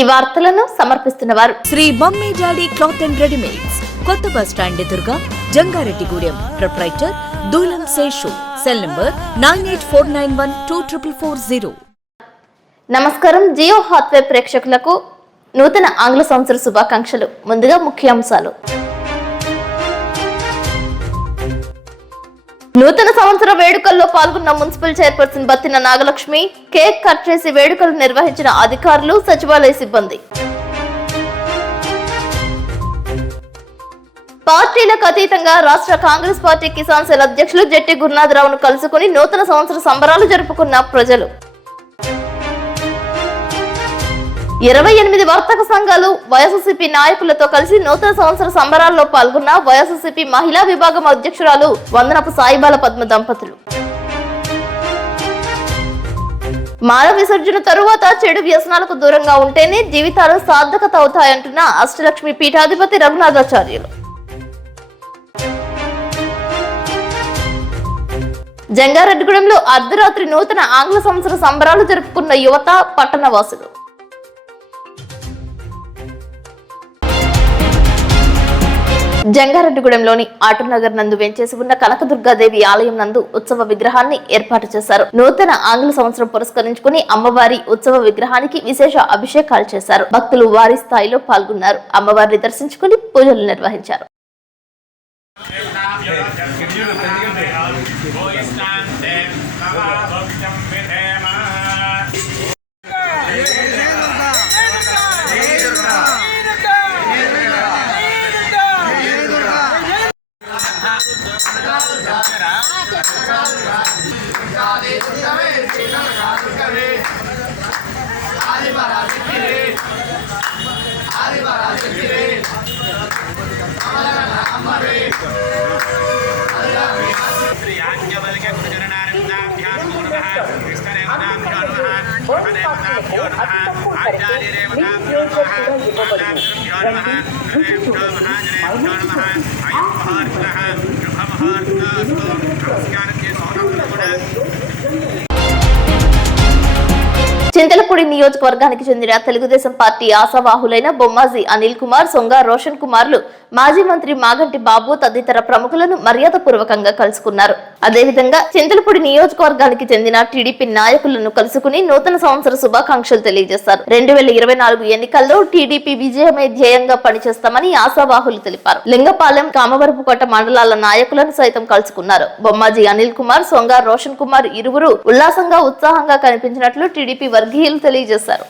ఈ వార్తలను సమర్పిస్తున్నవారు Shri mummy daddy cloth and readymades, కొత్త బస్ స్టాండ్ ఎదురుగా, Jangareddygudem. Proprietor Doolam Seshu. Cell number 9849124440. నమస్కారం. జియో హాట్వేర్ ప్రేక్షకులకు నూతన ఆంగ్ల సంవత్సర శుభాకాంక్షలు. ముందుగా ముఖ్యాంశాలు. నూతన సంవత్సర వేడుకల్లో పాల్గొన్న municipal chairperson Battina Nagalakshmi, cake cut చేసి వేడుకలు నిర్వహించిన అధికారులు, సచివాలయ సిబ్బంది. పార్టీలకు అతీతంగా రాష్ట్ర కాంగ్రెస్ పార్టీ కిసాన్ సెల్ అధ్యక్షులు జెట్టి గురునాథరావును కలుసుకుని నూతన సంవత్సర సంబరాలు జరుపుకున్న ప్రజలు. 28 వర్తక సంఘాలు వైఎస్ఆర్సీపీ నాయకులతో కలిసి నూతన సంవత్సర సంబరాల్లో పాల్గొన్న వైఎస్ఆర్సీపీ మహిళా విభాగం అధ్యక్షురాలు వందనపు సాయిబాల పద్మ దంపతులు. మాల విసర్జన తరువాత చెడు వ్యసనాలకు దూరంగా ఉంటేనే జీవితాలు సార్థకత అవుతాయంటున్న అష్టలక్ష్మి పీఠాధిపతి రఘునాథాచార్యులు. జంగారెడ్డిగూడెంలో అర్ధరాత్రి నూతన ఆంగ్ల సంవత్సర సంబరాలు జరుపుకున్న యువత, పట్టణ వాసులు. జంగారెడ్డిగూడెంలోని ఆటోనగర్ నందు వెంచేసి ఉన్న కనకదుర్గాదేవి ఆలయం నందు ఉత్సవ విగ్రహాన్ని ఏర్పాటు చేశారు. నూతన ఆంగ్ల సంవత్సరం పురస్కరించుకుని అమ్మవారి ఉత్సవ విగ్రహానికి విశేష అభిషేకాలు చేశారు. భక్తులు వారి స్థాయిలో పాల్గొన్నారు. అమ్మవారిని దర్శించుకుని పూజలు నిర్వహించారు. చింతలపూడి నియోజకవర్గానికి చెందిన తెలుగుదేశం పార్టీ ఆశావాహులైన బొమ్మాజీ అనిల్ కుమార్, సొంగ రోషన్ కుమార్లు మాజీ మంత్రి మాగంటి బాబు తదితర ప్రముఖులను మర్యాదపూర్వకంగా కలుసుకున్నారు. అదేవిధంగా చింతలపూడి నియోజకవర్గానికి చెందిన టీడీపీ నాయకులను కలుసుకుని నూతన సంవత్సర శుభాకాంక్షలు తెలియజేశారు. 2024 ఎన్నికల్లో టీడీపీ విజయమే ధ్యేయంగా పనిచేస్తామని ఆశావాహులు తెలిపారు. లింగపాలెం, కామవరపుకోట మండలాల నాయకులను సైతం కలుసుకున్నారు. బొమ్మాజీ అనిల్ కుమార్, సొంగ రోషన్ కుమార్ ఇరువురు ఉల్లాసంగా, ఉత్సాహంగా కనిపించినట్లు టీడీపీ వర్గీయులు తెలియజేశారు.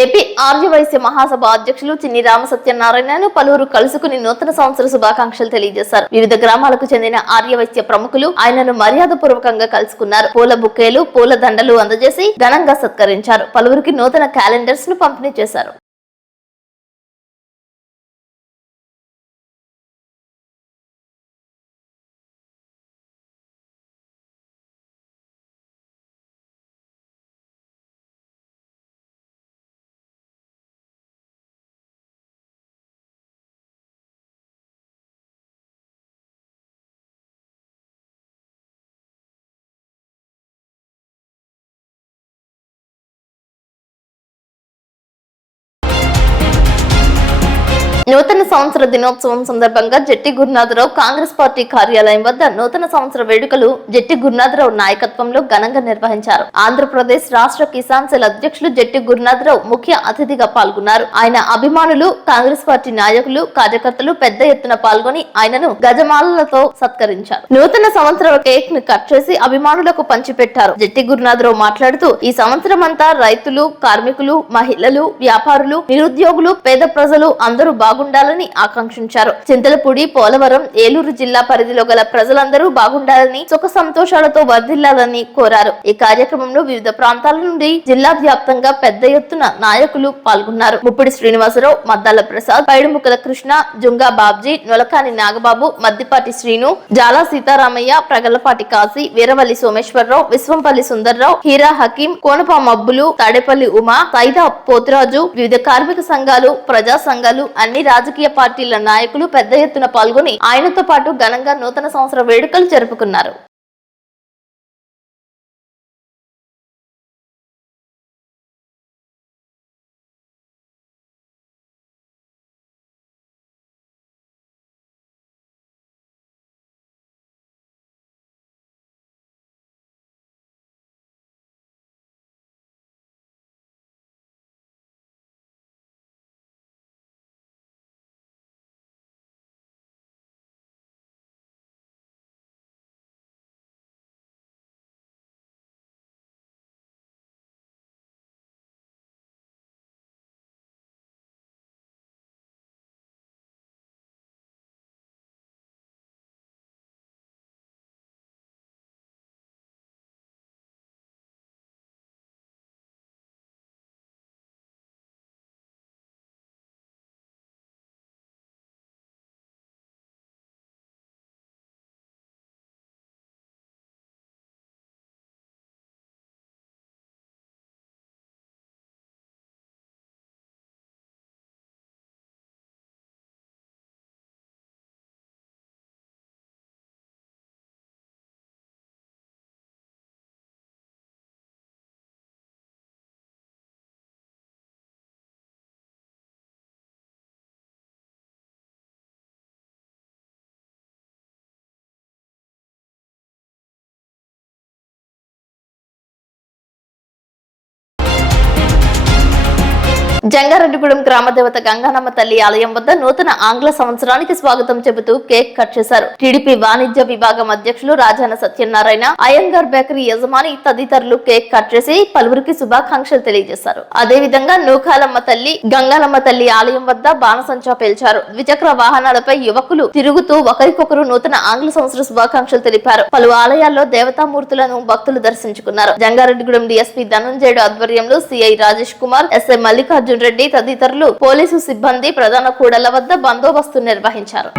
ఏపీ ఆర్యవైశ్య మహాసభ అధ్యక్షులు చిన్ని రామసత్యనారాయణను పలువురు కలుసుకుని నూతన సంవత్సర శుభాకాంక్షలు తెలియజేశారు. వివిధ గ్రామాలకు చెందిన ఆర్యవైశ్య ప్రముఖులు ఆయనను మర్యాదపూర్వకంగా కలుసుకున్నారు. పూల బుకేలు, పూల దండలు అందజేసి ఘనంగా సత్కరించారు. పలువురికి నూతన క్యాలెండర్స్ ను పంపిణీ చేశారు. నూతన సంవత్సర దినోత్సవం సందర్భంగా జెట్టి గురునాథరావు కాంగ్రెస్ పార్టీ కార్యాలయం వద్ద నూతన సంవత్సర వేడుకలు జెట్టి గురునాథరావు నాయకత్వంలో ఘనంగా నిర్వహించారు. ఆంధ్రప్రదేశ్ రాష్ట్ర కిసాన్ సెల్ అధ్యక్షులు జెట్టి గురునాథరావు ముఖ్య అతిథిగా పాల్గొన్నారు. ఆయన అభిమానులు, కాంగ్రెస్ పార్టీ నాయకులు, కార్యకర్తలు పెద్ద ఎత్తున పాల్గొని ఆయనను గజమాలలతో సత్కరించారు. నూతన సంవత్సర కేక్ ను కట్ చేసి అభిమానులకు పంచిపెట్టారు. జెట్టి గురునాథరావు మాట్లాడుతూ ఈ సంవత్సరం అంతా రైతులు, కార్మికులు, మహిళలు, వ్యాపారులు, నిరుద్యోగులు, పేద ప్రజలు అందరూ బాగు బాగుండాలని ఆకాంక్షించారు. చింతలపూడి, పోలవరం, ఏలూరు జిల్లా పరిధిలో గల ప్రజలందరూ బాగుండాలని, సుఖ సంతోషాలతో వర్ధిల్లాలని కోరారు. ఈ కార్యక్రమంలో వివిధ ప్రాంతాల నుండి జిల్లా వ్యాప్తంగా పెద్ద ఎత్తున నాయకులు పాల్గొన్నారు. ముప్పిడి శ్రీనివాసరావు, మద్దాల ప్రసాద్, పైడుముక్కల కృష్ణ, జుంగా బాబ్జీ, నొలకాని నాగబాబు, మద్దిపాటి శ్రీను, జాలా సీతారామయ్య, ప్రగలపాటి కాశీ, వీరవల్లి సోమేశ్వరరావు, విశ్వంపల్లి సుందర్రావు, హీరా హకీం, కోనపా మబ్బులు, తాడేపల్లి ఉమా, సైదా పోతురాజు, వివిధ కార్మిక సంఘాలు, ప్రజా సంఘాలు, అన్ని రాజకీయ పార్టీల నాయకులు పెద్ద ఎత్తున పాల్గొని ఆయనతో పాటు ఘనంగా నూతన సంవత్సర వేడుకలు జరుపుకున్నారు. జంగారెడ్డిగూడెం గ్రామదేవత గంగానమ్మ తల్లి ఆలయం వద్ద నూతన ఆంగ్ల సంవత్సరానికి స్వాగతం చెబుతూ కేక్ కట్ చేశారు. టీడీపీ వాణిజ్య విభాగం అధ్యక్షులు రాజాన సత్యనారాయణ, అయ్యంగార్ బేకరీ యజమాని తదితరులు కేక్ కట్ చేసి పలువురికి శుభాకాంక్షలు తెలియజేశారు. అదేవిధంగా నూకాలమ్మ తల్లి, గంగానమ్మ తల్లి ఆలయం వద్ద బాణసంచా పేల్చారు. ద్విచక్ర వాహనాలపై యువకులు తిరుగుతూ ఒకరికొకరు నూతన ఆంగ్ల సంవత్సర శుభాకాంక్షలు తెలిపారు. పలు ఆలయాల్లో దేవతామూర్తులను భక్తులు దర్శించుకున్నారు. జంగారెడ్డిగూడెం డీఎస్పీ ధనంజయుడు ఆధ్వర్యంలో సిఐ రాజేష్ కుమార్, ఎస్ఐ మల్లికార్జున్ రెడ్డి తదితరులు పోలీసు సిబ్బంది ప్రధాన కూడళ్ల వద్ద బందోబస్తు నిర్వహించారు.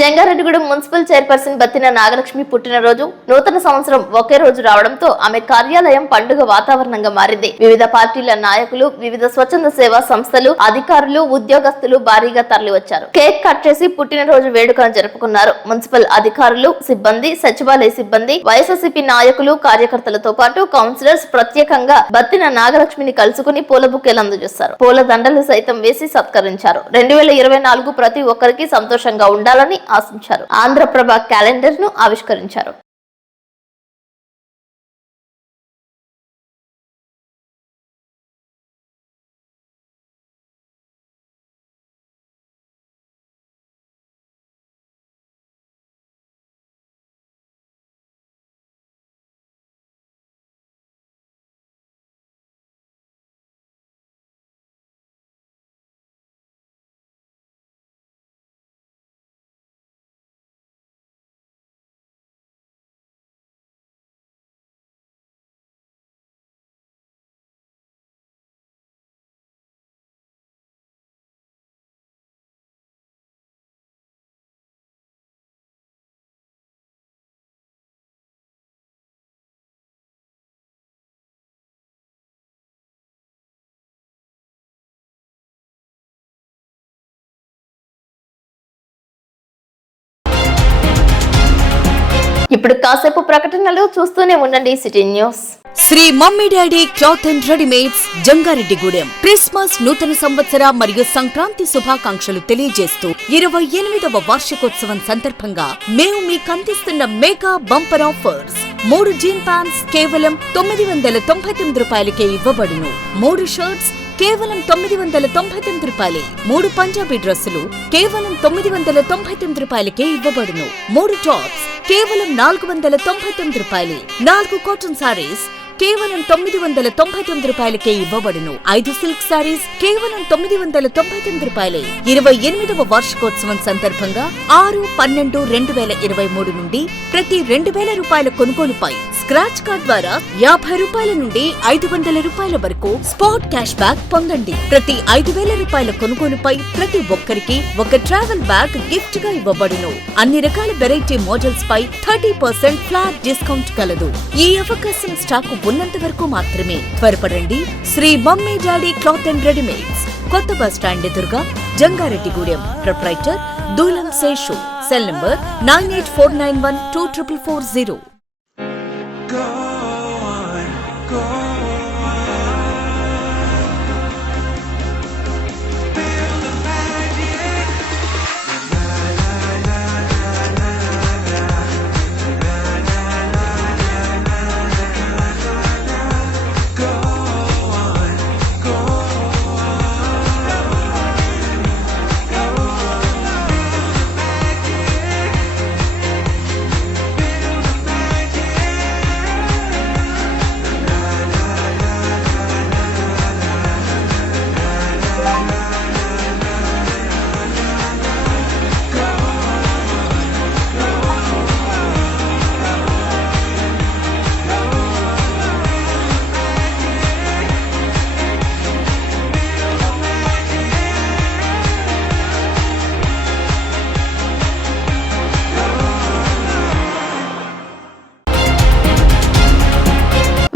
జంగారెడ్డిగూడెం మున్సిపల్ చైర్పర్సన్ బత్తిన నాగలక్ష్మి పుట్టినరోజు, నూతన సంవత్సరం ఒకే రోజు రావడంతో ఆమె కార్యాలయం పండుగ వాతావరణంగా మారింది. వివిధ పార్టీల నాయకులు, వివిధ స్వచ్ఛంద సేవా సంస్థలు, అధికారులు, ఉద్యోగస్తులు భారీగా తరలివచ్చారు. కేక్ కట్ చేసి పుట్టినరోజు వేడుకను జరుపుకున్నారు. మున్సిపల్ అధికారులు, సిబ్బంది, సచివాలయ సిబ్బంది, వైఎస్ఆర్సీపీ నాయకులు, కార్యకర్తలతో పాటు కౌన్సిలర్స్ ప్రత్యేకంగా బత్తిన నాగలక్ష్మిని కలుసుకుని పూల బుకేలు అందజేశారు. పూల దండలు సైతం వేసి సత్కరించారు. 2024 ప్రతి ఒక్కరికి సంతోషంగా ఉండాలని ఆశించారు. ఆంధ్రప్రభ క్యాలెండర్ ను ఆవిష్కరించారు. ఇప్పుడు కాసేపు ప్రకటనలు చూస్తూనే ఉండండి city news. Sri mummy daddy cloth and readymades Jangareddygudem Christmas నూతన సంవత్సర మరియు సంక్రాంతి శుభాకాంక్షలు తెలియజేస్తూ 28వ వార్షికోత్సవం సందర్భంగా మేము మీకు అందిస్తున్న mega bumper offers. 3 gene pants కేవలం 999 రూపాయలకే ఇవ్వబడును. 3 షర్ట్స్ కేవలం 999 రూపాయలే. 3 పంజాబీ డ్రెస్సులు కేవలం 999 రూపాయలకే ఇవ్వబడును. 3 టాప్స్ కేవలం 499 రూపాయలే. 4 కాటన్ సారీస్ కేవలం 999 రూపాయలకే ఇవ్వబడును. 5 సిల్క్ సారీస్ కేవలం 999 రూపాయలే. 28వ వార్షికోత్సవం సందర్భంగా 6/12/2023 నుండి ప్రతి 2000 రూపాయల కొనుగోలుపై స్క్రాచ్ కార్డ్ ద్వారా 50 రూపాయల నుండి 500 రూపాయల వరకు స్పాట్ క్యాష్ బ్యాక్ పొందండి. ప్రతి 5000 రూపాయల కొనుగోలుపై ప్రతి ఒక్కరికి ఒక ట్రావెల్ బ్యాగ్ గిఫ్ట్ గా ఇవ్వబడును. అన్ని రకాల వెరైటీ మోడల్స్ పై 30% ఫ్లాట్ డిస్కౌంట్ కలదు. ఈ అవకాశం స్టాక్ ఉన్నంత వరకు మాత్రమే. త్వరపడండి. Shri mummy daddy cloth and readymades, కొత్త బస్ స్టాండ్ ఎదురుగా, Jangareddygudem. Proprietor Doolam Seshu. Cell number 9849124440.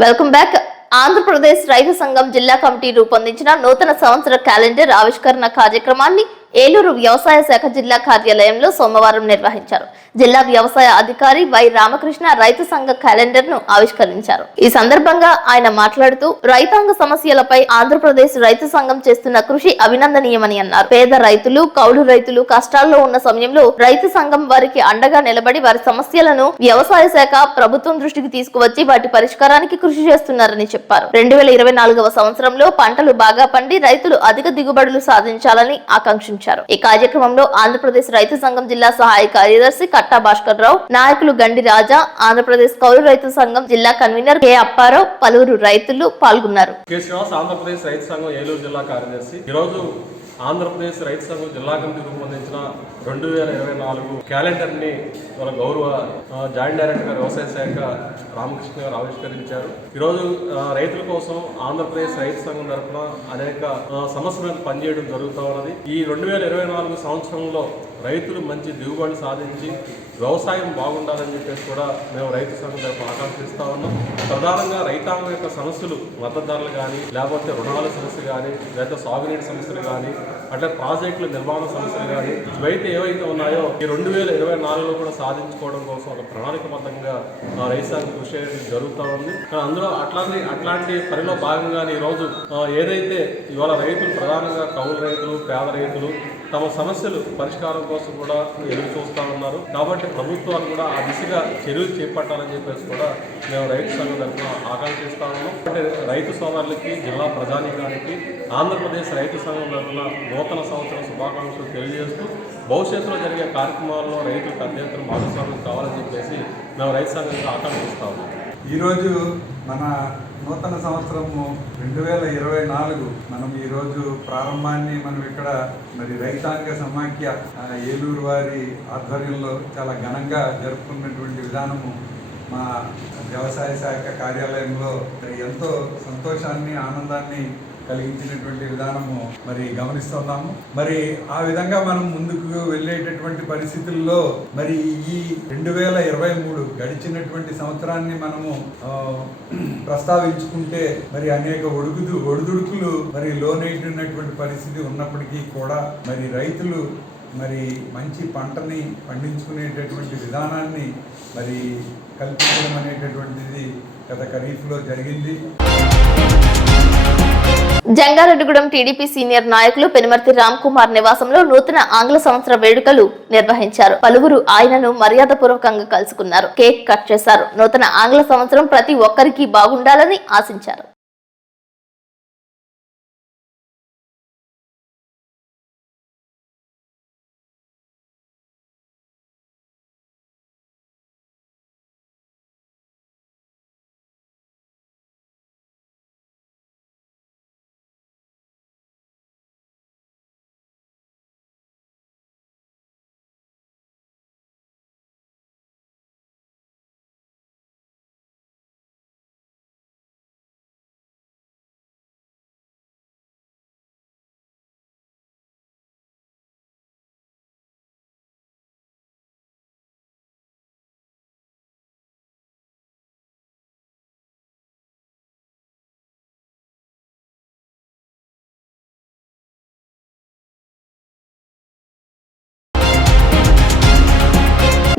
Welcome back. Andhra Pradesh రైతు సంఘం జిల్లా కమిటీ రూపొందించిన నూతన సంవత్సర క్యాలెండర్ ఆవిష్కరణ కార్యక్రమాన్ని ఏలూరు వ్యవసాయ శాఖ జిల్లా కార్యాలయంలో సోమవారం నిర్వహించారు. జిల్లా వ్యవసాయ అధికారి వై రామకృష్ణ రైతు సంఘ క్యాలెండర్ ను ఆవిష్కరించారు. ఈ సందర్భంగా ఆయన మాట్లాడుతూ రైతాంగ సమస్యలపై ఆంధ్రప్రదేశ్ రైతు సంఘం చేస్తున్న కృషి అభినందనీయమని అన్నారు. పేద రైతులు, కౌలు రైతులు కష్టాల్లో ఉన్న సమయంలో రైతు సంఘం వారికి అండగా నిలబడి వారి సమస్యలను వ్యవసాయ శాఖ ప్రభుత్వం దృష్టికి తీసుకువచ్చి వాటి పరిష్కారానికి కృషి చేస్తున్నారని చెప్పారు. 2024వ సంవత్సరంలో పంటలు బాగా పండి రైతులు అధిక దిగుబడులు సాధించాలని ఆకాంక్షించారు. ఈ కార్యక్రమంలో ఆంధ్రప్రదేశ్ రైతు సంఘం జిల్లా సహాయ కార్యదర్శి కట్టా భాస్కర్ రావు, నాయకులు గండి రాజా, ఆంధ్రప్రదేశ్ కౌలు రైతు సంఘం జిల్లా కన్వీనర్ కె అప్పారావు, పలువురు రైతులు పాల్గొన్నారు. ఆంధ్రప్రదేశ్ రైతు సంఘం ఏలూరు జిల్లా కార్యదర్శి. ఈరోజు ఆంధ్రప్రదేశ్ రైతు సంఘం జిల్లా కమిటీ రూపొందించిన 2024 క్యాలెండర్ ని మన గౌరవ జాయింట్ డైరెక్టర్ వ్యవసాయ శాఖ రామకృష్ణ గారు ఆవిష్కరించారు. ఈరోజు రైతుల కోసం ఆంధ్రప్రదేశ్ రైతు సంఘం తరఫున అనేక సమస్యల మీద పనిచేయడం జరుగుతూ ఉన్నది. ఈ 2024 సంవత్సరంలో రైతులు మంచి దిగుబడి సాధించి వ్యవసాయం బాగుండాలని చెప్పేసి కూడా మేము రైతు సంఘం తరఫున ఆకాంక్షిస్తా ఉన్నాం. ప్రధానంగా రైతాంగం యొక్క సమస్యలు, మద్దతు ధరలు కానీ, లేకపోతే రుణాల సమస్య కానీ, లేకపోతే సాగునీటి సమస్యలు కానీ, అట్లా ప్రాజెక్టుల నిర్మాణ సమస్యలు కానీ, ఇవైతే ఏవైతే ఉన్నాయో ఈ 2024లో కూడా సాధించుకోవడం కోసం ఒక ప్రణాళికబద్ధంగా రైతు సంఘం కృషి జరుగుతూ ఉంది. అందులో అట్లాంటి పనిలో భాగంగానే ఈరోజు ఏదైతే ఇవాళ రైతులు, ప్రధానంగా కౌలు రైతులు, పేద రైతులు తమ సమస్యలు పరిష్కారం కోసం కూడా ఎదురు చూస్తూ ఉన్నారు. కాబట్టి ప్రభుత్వాలు కూడా ఆ దిశగా చర్యలు చేపట్టాలని చెప్పేసి కూడా మేము రైతు సంఘం తరఫున ఆకాంక్షిస్తా ఉన్నాం. అంటే రైతు సోదరులకి, జిల్లా ప్రజానీకానికి ఆంధ్రప్రదేశ్ రైతు సంఘం తరఫున నూతన సంవత్సరం శుభాకాంక్షలు తెలియజేస్తూ భవిష్యత్తులో జరిగే కార్యక్రమాల్లో రైతులకు పెద్ద ఎత్తున భాగస్వామ్యం కావాలని చెప్పేసి మేము రైతు సంఘంగా ఆకాంక్షిస్తా ఉన్నాం. ఈరోజు మన నూతన సంవత్సరము 2024 మనం ఈరోజు ప్రారంభాన్ని మనం ఇక్కడ మరి రైతాంగ సమాఖ్య ఏలూరు వారి ఆధ్వర్యంలో చాలా ఘనంగా జరుపుకున్నటువంటి విధానము మా వ్యవసాయ శాఖ కార్యాలయంలో ఎంతో సంతోషాన్ని, ఆనందాన్ని కలిగించినటువంటి విధానము మరి గమనిస్తున్నాము. మరి ఆ విధంగా మనం ముందుకు వెళ్ళేటటువంటి పరిస్థితుల్లో మరి ఈ 2023 గడిచినటువంటి సంవత్సరాన్ని మనము ప్రస్తావించుకుంటే మరి అనేక ఒడిదుడుకులు మరి లోనైనటువంటి పరిస్థితి ఉన్నప్పటికీ కూడా మరి రైతులు మరి మంచి పంటని పండించుకునేటటువంటి విధానాన్ని మరి కల్పించడం అనేటటువంటిది గత ఖరీఫ్లో జరిగింది. జంగారెడ్డిగూడెం టీడీపీ సీనియర్ నాయకులు పెనుమర్తి రామ్ కుమార్ నివాసంలో నూతన ఆంగ్ల సంవత్సర వేడుకలు నిర్వహించారు. పలువురు ఆయనను మర్యాదపూర్వకంగా కలుసుకున్నారు, కేక్ కట్ చేశారు. నూతన ఆంగ్ల సంవత్సరం ప్రతి ఒక్కరికి బాగుండాలని ఆశించారు.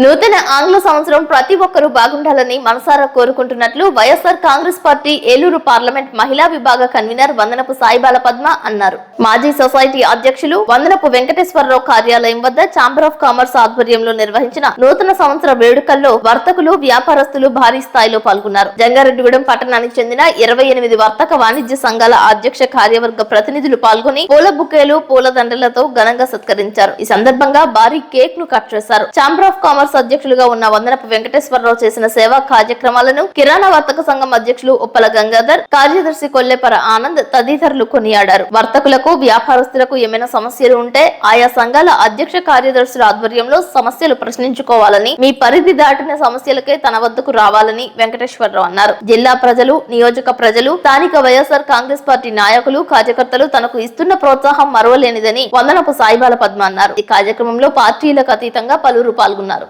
నూతన ఆంగ్ల సంవత్సరం ప్రతి ఒక్కరూ బాగుండాలని మనసారా కోరుకుంటున్నట్లు వైఎస్ఆర్ కాంగ్రెస్ పార్టీ ఏలూరు పార్లమెంట్ మహిళా విభాగ కన్వీనర్ వందనపు సాయిబాల పద్మ అన్నారు. మాజీ సొసైటీ అధ్యక్షులు వందనపు వెంకటేశ్వరరావు కార్యాలయం వద్ద ఛాంబర్ ఆఫ్ కామర్స్ ఆధ్వర్యంలో నిర్వహించిన నూతన సంవత్సర వేడుకల్లో వర్తకులు, వ్యాపారస్తులు భారీ స్థాయిలో పాల్గొన్నారు. జంగారెడ్డిగూడెం పట్టణానికి చెందిన 28 వర్తక వాణిజ్య సంఘాల అధ్యక్ష కార్యవర్గ ప్రతినిధులు పాల్గొని పూల బుకేలు, పూల దండలతో ఘనంగా సత్కరించారు. ఈ సందర్భంగా భారీ కేక్ ను కట్ చేశారు. ఛాంబర్ ఆఫ్ కామర్స్ అధ్యక్షులుగా ఉన్న వందనపు వెంకటేశ్వరరావు చేసిన సేవా కార్యక్రమాలను కిరాణా వర్తక సంఘం అధ్యక్షులు ఉప్పల గంగాధర్, కార్యదర్శి కొల్లేపర ఆనంద్ తదితరులు కొనియాడారు. వర్తకులకు, వ్యాపారస్తులకు ఏమైనా సమస్యలు ఉంటే ఆయా సంఘాల అధ్యక్ష కార్యదర్శుల ఆధ్వర్యంలో సమస్యలు ప్రశ్నించుకోవాలని, మీ పరిధి దాటిన సమస్యలకే తన వద్దకు రావాలని వెంకటేశ్వరరావు అన్నారు. జిల్లా ప్రజలు, నియోజక ప్రజలు, స్థానిక వైఎస్ఆర్ కాంగ్రెస్ పార్టీ నాయకులు, కార్యకర్తలు తనకు ఇస్తున్న ప్రోత్సాహం మరువలేనిదని వందనపు సాయిబాల పద్మ అన్నారు. ఈ కార్యక్రమంలో పార్టీలకు అతీతంగా పలువురు పాల్గొన్నారు.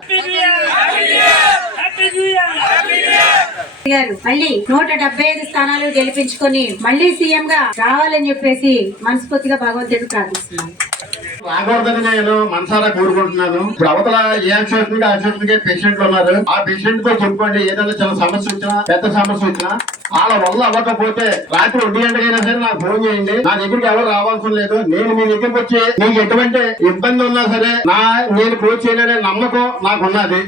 మళ్ళీ 175 స్థానాలు గెలిపించుకొని మళ్ళీ సీఎం గా రావాలని చెప్పేసి మనస్ఫూర్తిగా భగవంతుడు ప్రార్థిస్తున్నాను. రాకూడదని నేను మనసారా కోరుకుంటున్నాను. ఇప్పుడు అవతల ఏ ఆసుపత్రికి ఆసుపత్రికి పేషెంట్లు ఉన్నారు. ఆ పేషెంట్ తో చెప్పుకోండి, ఏదైనా చిన్న సమస్య వచ్చినా, పెద్ద సమస్య వచ్చినా వాళ్ళ వల్ల అవ్వకపోతే రాత్రి 1 గంటకైనా సరే నాకు ఫోన్ చేయండి. నా దగ్గరికి ఎవరు రావాల్సిన లేదు. నేను మీ దగ్గరికి వచ్చి మీకు ఎటువంటి ఇబ్బంది ఉన్నా సరే నేను క్లోజ్ చేయలేనే నమ్మకం నాకు ఉన్నది.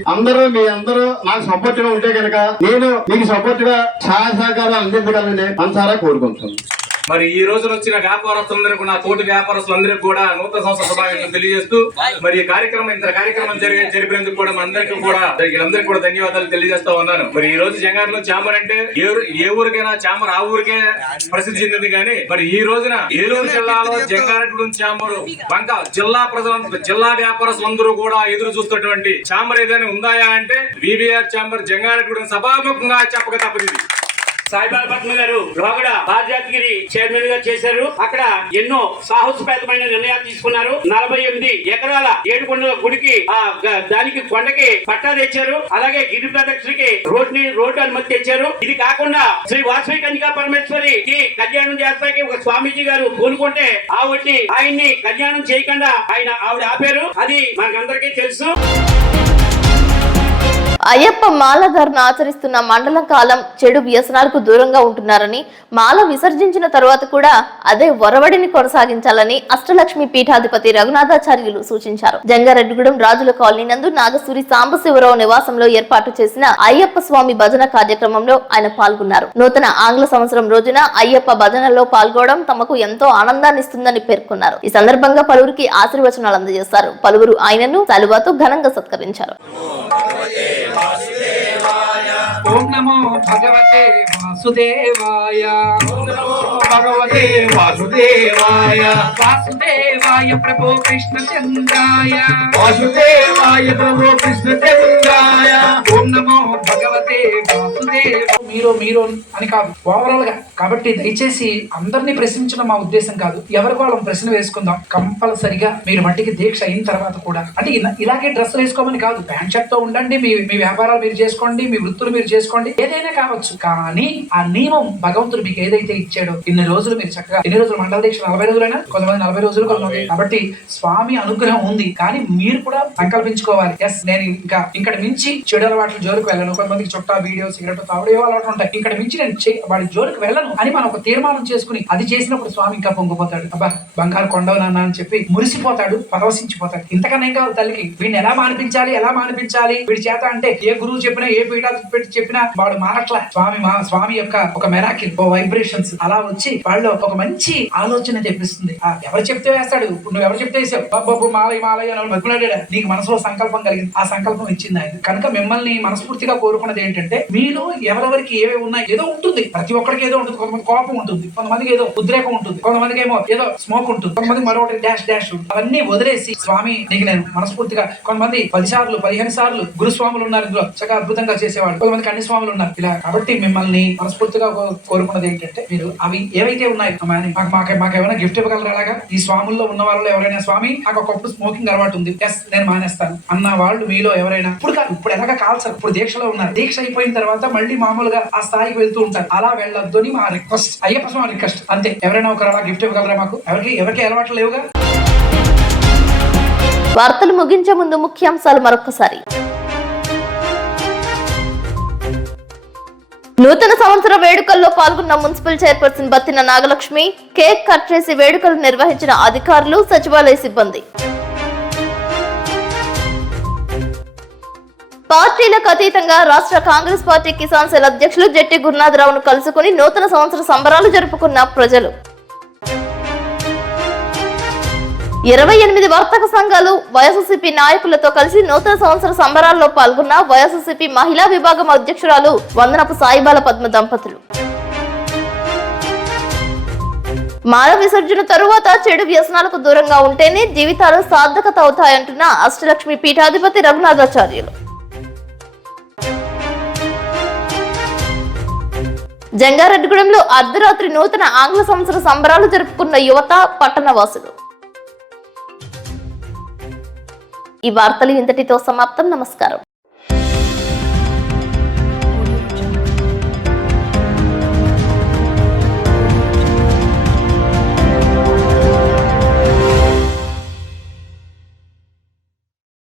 మీ అందరూ నాకు సపోర్ట్ గా ఉంటే కనుక నేను మీకు సపోర్ట్ గా సహాయ సహకారాలు అందించగలని మనసారా కోరుకుంటున్నాను. మరి ఈ రోజున వచ్చిన వ్యాపారస్తులందరికీ, నా తోటి వ్యాపారస్తులందరికీ కూడా నూతన సంవత్సర శుభాకాంక్షలు తెలియజేస్తూ మరి ఈ కార్యక్రమం జరిపినందుకు కూడా అందరికీ కూడా ధన్యవాదాలు తెలియజేస్తా ఉన్నాను. మరి ఈ రోజు జంగారెడ్డిలో చాంబర్ అంటే ఏ ఊరికైనా చాంబర్ ఆ ఊరికే ప్రసిద్ధి చెందింది. కానీ మరి ఈ రోజున ఏలూరు జిల్లాలో జంగారెడ్డి చాంబర్ వంక జిల్లా వ్యాపారస్తులందరూ కూడా ఎదురు చూస్తున్నటువంటి చాంబర్ ఏదైనా ఉందాయా అంటే వివిఆర్ చాంబర్ జంగారెడ్డి సభాముఖంగా చెప్పక తప్పదు. సాయిబాల పద్మ గారు రోగడ బాధ్యాత్గిరి చైర్మన్ గా చేశారు. అక్కడ ఎన్నో సాహసోపేతమైన నిర్ణయాలు తీసుకున్నారు. 48 ఎకరాల ఏడుకొండల గుడికి దానికి కొండకి పట్టా తెచ్చారు. అలాగే గిరి ప్రదక్షిణకి రోడ్డు అనుమతి తెచ్చారు. ఇది కాకుండా శ్రీ వాసవి కన్యకా పరమేశ్వరికి కళ్యాణం చేస్తాకి ఒక స్వామీజీ గారు పూనుకుంటే ఆయన్ని కళ్యాణం చేయకుండా ఆవిడ ఆపారు. అది మనకందరికీ తెలుసు. అయ్యప్ప మాలధారణ ఆచరిస్తున్న మండలం కాలం చెడు వ్యసనాలకు దూరంగా ఉంటున్నారని, మాల విసర్జించిన తరువాత కూడా అదే ఒరవడిని కొనసాగించాలని అష్టలక్ష్మి పీఠాధిపతి రఘునాథాచార్యులు సూచించారు. జంగారెడ్డిగూడెం రాజుల కాలనీ నందు నాగసూరి సాంబశివరావు నివాసంలో ఏర్పాటు చేసిన అయ్యప్ప స్వామి భజన కార్యక్రమంలో ఆయన పాల్గొన్నారు. నూతన ఆంగ్ల సంవత్సరం రోజున అయ్యప్ప భజనలో పాల్గొనడం తమకు ఎంతో ఆనందాన్ని ఇస్తుందని పేర్కొన్నారు. ఈ సందర్భంగా పలువురికి ఆశీర్వచనాలు అందజేశారు. పలువురు ఆయనను శాలువాతో ఘనంగా సత్కరించారు. ఓం నమో భగవతే వాసుదేవాయ. ఓం నమో భగవతే వాసుదేవాయ. వాసుదేవాయ ప్రభో కృష్ణచంద్రాయ. వాసుదేవాయ ప్రభో కృష్ణచంద్రాయ. ఓం నమో భగవతే వాసుదేవ. మీరు అని కాదు, ఓవరాల్ గా. కాబట్టి దయచేసి అందరినీ ప్రశ్నించడం మా ఉద్దేశం కాదు. ఎవరికి వాళ్ళని ప్రశ్న వేసుకుందాం. కంపల్సరిగా మీరు మట్టికి దీక్ష అయిన తర్వాత కూడా అంటే ఇలాగే డ్రెస్ వేసుకోమని కాదు, ప్యాంట్ షర్ట్ తో ఉండండి. మీ వ్యాపారాలు మీరు చేసుకోండి, మీ వృత్తులు మీరు మీరు చేసుకోండి, ఏదైనా కావచ్చు. కానీ ఆ నియమం భగవంతుడు మీకు ఏదైతే ఇచ్చాడో ఇన్ని రోజులు మీరు చక్కగా, ఎన్ని రోజులు మండల దీక్ష 40 రోజులైనా, కొంతమంది 40 రోజులు, కొంతమంది. కాబట్టి స్వామి అనుగ్రహం ఉంది, కానీ మీరు కూడా సంకల్పించుకోవాలి. ఎస్, నేను ఇంకా ఇక్కడ మించి చెడు అలవాట్ల జోలికి వెళ్ళను. కొంతమందికి చుట్టా, వీడియో, సిగరెట్ తాగుడు అలవాటు ఉంటాయి. ఇక్కడ మించి నేను వాడి జోలికి వెళ్ళను అని మనం ఒక తీర్మానం చేసుకుని అది చేసినప్పుడు స్వామి ఇంకా పొంగిపోతాడు. అబ్బా బంగారు కొండవు నాన్న అని చెప్పి మురిసిపోతాడు, పరవశించిపోతాడు. ఇంతకన్నా ఏం కావాలి తల్లికి? వీడిని ఎలా మానిపించాలి వీడి చేత అంటే ఏ గురువు చెప్పినా, ఏ పీఠాలు పెట్టి చెప్పినా వాడు మారట్లా. స్వామి యొక్క ఒక మెరాకిల్, ఓ వైబ్రేషన్స్ అలా వచ్చి వాళ్ళు ఒక మంచి ఆలోచన తెప్పిస్తుంది. ఎవరు చెప్తే వేస్తాడు? నువ్వు ఎవరు చెప్తే వేసావు? బాబు మాలయ్య అని మగ్గులాడా, నీకు మనసులో సంకల్పం కలిగింది, ఆ సంకల్పం ఇచ్చింది ఆయన. కనుక మిమ్మల్ని మనస్ఫూర్తిగా కోరుకున్నది ఏంటంటే, మీలో ఎవరెవరికి ఏవే ఉన్నాయి, ఏదో ఉంటుంది, ప్రతి ఒక్కరికి ఏదో ఉంటుంది. కొంతమంది కోపం ఉంటుంది, కొంతమందికి ఏదో ఉద్రేకం ఉంటుంది, కొంతమందికి ఏమో ఏదో స్మోక్ ఉంటుంది, కొంతమంది మరొకటి డాష్ అవన్నీ వదిలేసి స్వామి నీకు నేను మనస్ఫూర్తిగా, కొంతమంది 10 సార్లు 15 సార్లు గురుస్వాములు ఉన్నారు ఇందులో, చక్కగా అద్భుతంగా చేసేవాళ్ళు, కొంతమంది కన్య స్వాములు ఉన్నారు ఇలా. కాబట్టి మిమ్మల్ని మనస్ఫూర్తిగా కోరుకున్నది ఏంటంటే, మీరు అవి ఏవైతే ఉన్నాయి మాకేమైనా గిఫ్ట్ ఇవ్వగలరు? అలాగా ఈ స్వాముల్లో ఉన్న వాళ్ళు ఎవరైనా, స్వామి నాకు ఒకప్పుడు స్మోకింగ్ అలవాటు ఉంది, ఎస్ నేను మానేస్తాను అన్న వాళ్ళు మీలో ఎవరైనా, ఇప్పుడు ఎలాగా కాల్సారు, ఇప్పుడు దీక్షలో ఉన్నారు, దీక్ష అయిపోయిన తర్వాత మళ్ళీ మామూలుగా ఆ స్థాయికి వెళ్తూ ఉంటారు, అలా వెళ్ళొద్దు అని మా రిక్వెస్ట్, అయ్యప్ప స్వామి రిక్వెస్ట్ అంతే. ఎవరైనా ఒకరు అలా గిఫ్ట్ ఇవ్వగలరా? మాకు ఎవరికి అలవాట్లు లేవుగా. వార్తలు ముగించే ముందు ముఖ్యాంశాలు మరొకసారి. నూతన సంవత్సర వేడుకల్లో పాల్గొన్న municipal chairperson Battina Nagalakshmi, cake cut చేసి వేడుకలు నిర్వహించిన అధికారులు, సచివాలయ సిబ్బంది. పార్టీలకు అతీతంగా రాష్ట్ర కాంగ్రెస్ పార్టీ కిసాన్ సెల్ అధ్యక్షులు జట్టి గురునాథరావును కలుసుకుని నూతన సంవత్సర సంబరాలు జరుపుకున్న ప్రజలు. 28 వర్తక సంఘాలు వైఎస్ఆర్సీపీ నాయకులతో కలిసి నూతన సంవత్సర సంబరాల్లో పాల్గొన్న వైఎస్ఆర్సీపీ మహిళా విభాగం అధ్యక్షురాలు వందనపు సాయిబాల పద్మ దంపతులు. మాల విసర్జన తరువాత చెడు వ్యసనాలకు దూరంగా ఉంటేనే జీవితాలు సార్థకత అవుతాయంటున్న అష్టలక్ష్మి పీఠాధిపతి రఘునాథాచార్యులు. జంగారెడ్డిగూడెంలో అర్ధరాత్రి నూతన ఆంగ్ల సంవత్సర సంబరాలు జరుపుకున్న యువత, పట్టణవాసులు. ఈ వార్తలు ఇంతటితో సమాప్తం. నమస్కారం.